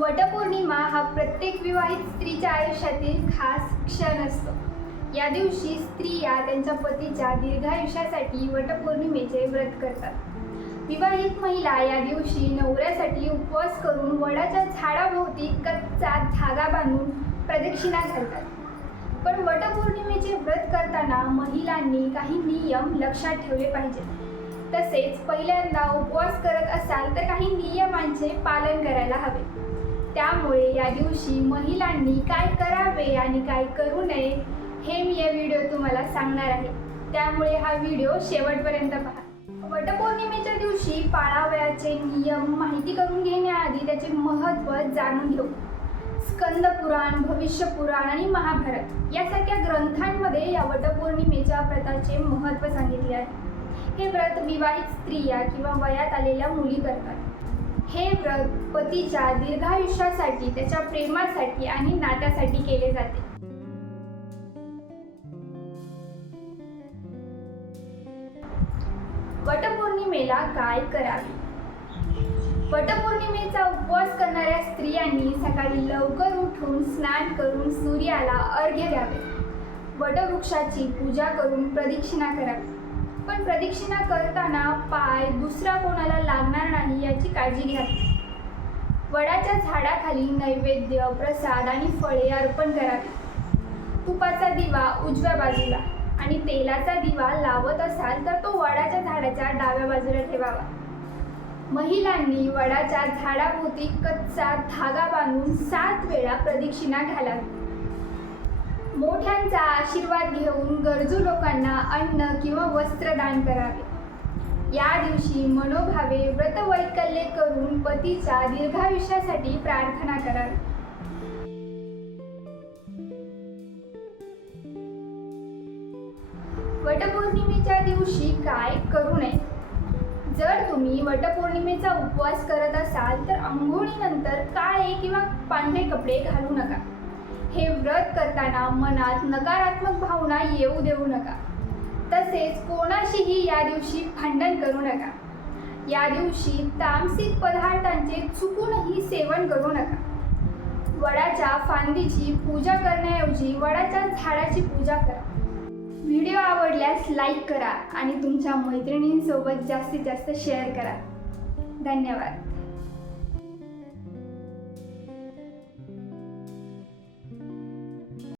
वटपौर्णिमा हा प्रत्येक विवाहित स्त्रीच्या आयुष्यातील खास क्षण असतो. या दिवशी स्त्रिया त्यांच्या पतीच्या दीर्घायुष्यासाठी वटपौर्णिमेचे व्रत करतात. विवाहित महिला या दिवशी नवऱ्यासाठी उपवास करून वडाच्या झाडाभोवती कच्चा धागा बांधून प्रदक्षिणा घालतात. पण वटपौर्णिमेचे व्रत करताना महिलांनी काही नियम लक्षात ठेवले पाहिजेत. तसेच पहिल्यांदा उपवास करत असाल तर काही नियमांचे पालन करायला हवे. त्यामुळे या दिवशी महिलांनी काय करावे आणि काय करू नये हे मी या व्हिडिओत तुम्हाला सांगणार आहे. त्यामुळे हा व्हिडिओ शेवटपर्यंत पहा. वटपौर्णिमेच्या दिवशी पाळावयाचे नियम माहिती करून घेण्याआधी त्याचे महत्त्व जाणून घेऊ. स्कंद पुराण, भविष्य पुराण आणि महाभारत यासारख्या ग्रंथांमध्ये या वटपौर्णिमेच्या व्रताचे महत्त्व सांगितले आहे. हे व्रत विवाहित स्त्रिया किंवा वयात आलेल्या मुली करतात. हे व्रत पतीच्या दीर्घायुष्यासाठी, त्याच्या प्रेमासाठी आणि नात्यासाठी केले जाते. वटपौर्णिमेला काय करावे? वटपौर्णिमेचा उपवास करणाऱ्या स्त्रियांनी सकाळी लवकर उठून स्नान करून सूर्याला अर्घ्य द्यावे. वटवृक्षाची पूजा करून प्रदक्षिणा करावी. पण प्रदक्षिणा करताना पाय दुसरा कोणाला लागणार नाही याची काळजी घ्यावी. वडाच्या झाडाखाली नैवेद्य, प्रसाद आणि फळे अर्पण करावी. तुपाचा दिवा उजव्या बाजूला आणि तेलाचा दिवा लावत असाल तर तो वडाच्या झाडाच्या डाव्या बाजूला ठेवावा. महिलांनी वडाच्या झाडाभोवती कच्चा धागा बांधून 7 वेळा प्रदक्षिणा घालावी. मोठ्यांचा आशीर्वाद घेऊन गरजू लोकांना अन्न किंवा वस्त्र दान करावे. या दिवशी मनोभावे व्रतवैकल्य करून पतीच्या दीर्घायुष्यासाठी प्रार्थना करावी. वटपौर्णिमेच्या दिवशी काय करू नये? जर तुम्ही वटपौर्णिमेचा उपवास करत असाल तर अंघोळीनंतर काळे किंवा पांढरे कपडे घालू नका. हे व्रत करताना मनात नकारात्मक भावना येऊ देऊ नका. तसेच कोणाशीही या दिवशी भांडण करू नका. या दिवशी तामसिक पदार्थांचे चुकूनही सेवन करू नका. वडाच्या फांदीची पूजा करण्याऐवजी वडाच्या झाडाची पूजा करा. व्हिडिओ आवडल्यास लाईक करा आणि तुमच्या मैत्रिणींसोबत जास्तीत जास्त शेअर करा. धन्यवाद.